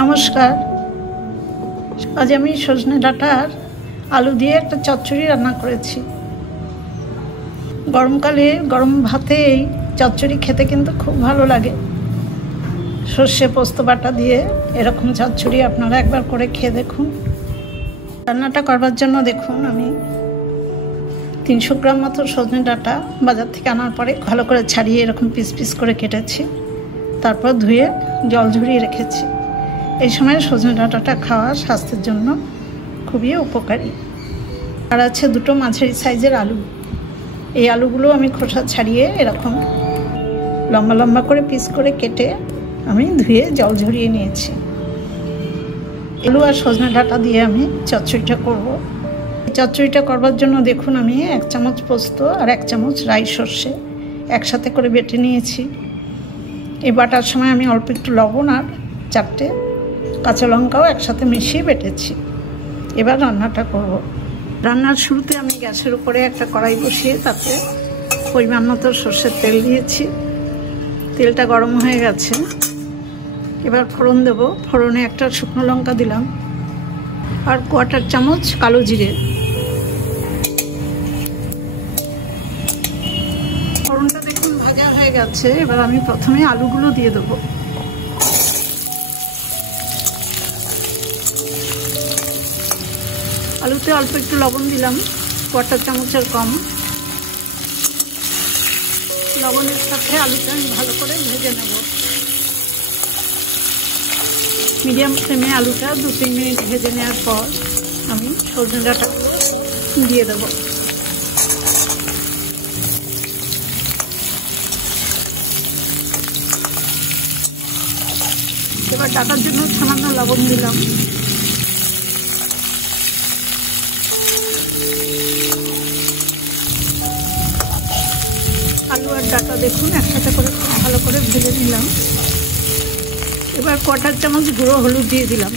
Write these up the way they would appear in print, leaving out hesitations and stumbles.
নমস্কার। আজ আমি সজনে ডাঁটার আলু দিয়ে একটা চচ্চড়ি রান্না করেছি। গরমকালে গরম ভাতে এই চচ্চড়ি খেতে কিন্তু খুব ভালো লাগে। সর্ষে পোস্ত বাটা দিয়ে এরকম চচ্চড়ি আপনারা একবার করে খেয়ে দেখুন। রান্নাটা করবার জন্য দেখুন আমি 300 গ্রাম মতো সজনে ডাঁটা বাজার থেকে আনার পরে ভালো করে ছাড়িয়ে এরকম পিস পিস করে কেটেছি, তারপর ধুয়ে জল ঝরিয়ে রেখেছি। এই সময় সজনে ডাঁটাটা খাওয়া স্বাস্থ্যের জন্য খুবই উপকারী। আর আছে 2টো মাঝারি সাইজের আলু। এই আলুগুলো আমি খোসা ছাড়িয়ে এরকম লম্বা লম্বা করে পিস করে কেটে আমি ধুয়ে জল ঝরিয়ে নিয়েছি। আলু আর সজনে ডাঁটা দিয়ে আমি চচ্চড়িটা করব। চচ্চড়িটা করবার জন্য দেখুন আমি 1 চামচ পোস্ত আর 1 চামচ রাই সর্ষে একসাথে করে বেটে নিয়েছি। এই বাটার সময় আমি অল্প একটু লবণ আর 4টে কাঁচা লঙ্কাও একসাথে মিশিয়ে বেটেছি। এবার রান্নাটা করব। রান্নার শুরুতে আমি গ্যাসের উপরে একটা কড়াই বসিয়ে তাতে পরিমাণ মতো সর্ষের তেল দিয়েছি। তেলটা গরম হয়ে গেছে, এবার ফোড়ন দেব। ফোড়নে একটা শুকনো লঙ্কা দিলাম আর 1/4 চামচ কালো জিরে। ফোড়নটা দেখুন ভাজা হয়ে গেছে। এবার আমি প্রথমে আলুগুলো দিয়ে দেবো। আলুতে অল্প একটু লবণ দিলাম, 1/4 চামচের কম। লবণের সাথে আলুটা আমি ভালো করে ভেজে নেব। মিডিয়াম ফ্লেমে আলুটা 2-3 মিনিট ভেজে নেওয়ার পর আমি সজনে ডাঁটাগুলো দিয়ে দেব। এবার ডাঁটার জন্য সামান্য লবণ দিলাম। আলু আর ডাঁটা দেখুন একসাথে করে খুব ভালো করে ভেজে নিলাম। এবার 1/4 চামচ গুঁড়ো হলুদ দিয়ে দিলাম।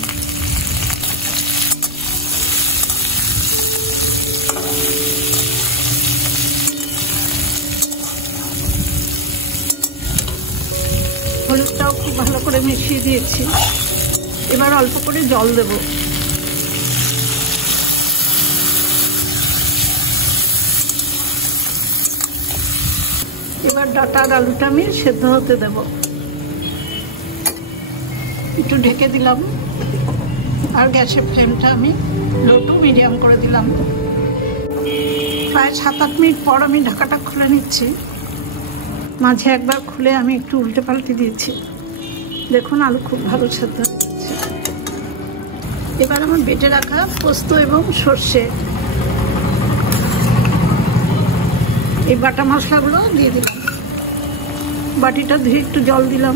হলুদটাও খুব ভালো করে মিশিয়ে দিয়েছি। এবার অল্প করে জল দেব। এবার ডাঁটা আর আলুটা আমি সেদ্ধ হতে দেব। একটু ঢেকে দিলাম আর গ্যাসের ফ্লেমটা আমি লো টু মিডিয়াম করে দিলাম। প্রায় 7-8 মিনিট পর আমি ঢাকাটা খুলে নিচ্ছি। মাঝে একবার খুলে আমি একটু উল্টে পাল্টে দিয়েছি। দেখুন আলু খুব ভালো সেদ্ধ হচ্ছে। এবার আমার বেটে রাখা পোস্ত এবং সর্ষে এই বাটা মশলাগুলো দিয়ে দিলাম। বাটিটা ধুয়ে একটু জল দিলাম,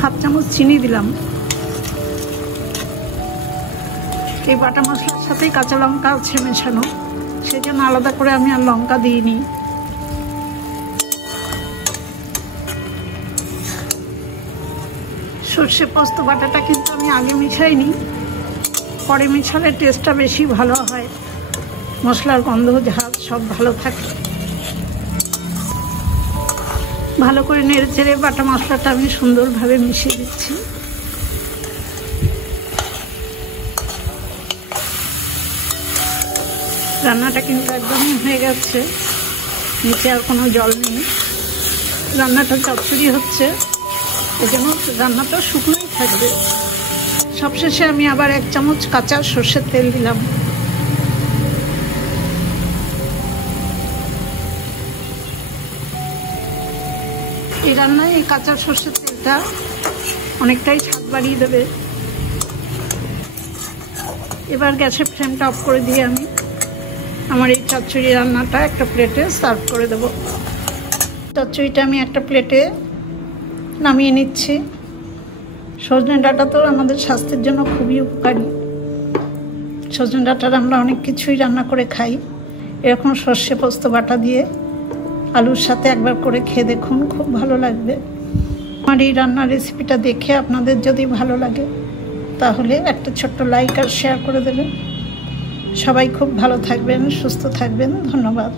1/2 চামচ চিনি দিলাম। এই বাটা মশলার সাথে কাঁচা লঙ্কা আছে মেশানো, সেই জন্য আলাদা করে আমি আর লঙ্কা দিইনি। সর্ষে পোস্ত বাটাটা কিন্তু আমি আগে মিশাইনি, পরে মিশালে টেস্টটা বেশি ভালো হয়। মশলার গন্ধ ঝাল সব ভালো থাকে। ভালো করে নেড়ে চেড়ে বাটা মশলাটা আমি সুন্দরভাবে মিশিয়ে দিচ্ছি। রান্নাটা কিন্তু একদমই হয়ে গেছে, নিচে আর কোনো জল নেই। রান্নাটা চচ্চড়ি হচ্ছে, এই জন্য রান্নাটা শুকনোই থাকবে। সবশেষে আমি আবার 1 চামচ কাঁচা সর্ষের তেল দিলাম। এই রান্নায় এই কাঁচা সর্ষের তেলটা অনেকটাই স্বাদ বাড়িয়ে দেবে। এবার গ্যাসের ফ্লেমটা অফ করে দিয়ে আমি আমার এই চচ্চড়ি রান্নাটা একটা প্লেটে সার্ভ করে দেব। চচ্চড়িটা আমি একটা প্লেটে নামিয়ে নিচ্ছি। সজনে ডাঁটা তো আমাদের স্বাস্থ্যের জন্য খুবই উপকারী। সজনে ডাঁটার আমরা অনেক কিছুই রান্না করে খাই। এরকম সর্ষে পোস্ত বাটা দিয়ে আলুর সাথে একবার করে খেয়ে দেখুন, খুব ভালো লাগবে। আমার এই রান্নার রেসিপিটা দেখে আপনাদের যদি ভালো লাগে তাহলে একটা ছোট্ট লাইক আর শেয়ার করে দেবেন। সবাই খুব ভালো থাকবেন, সুস্থ থাকবেন। ধন্যবাদ।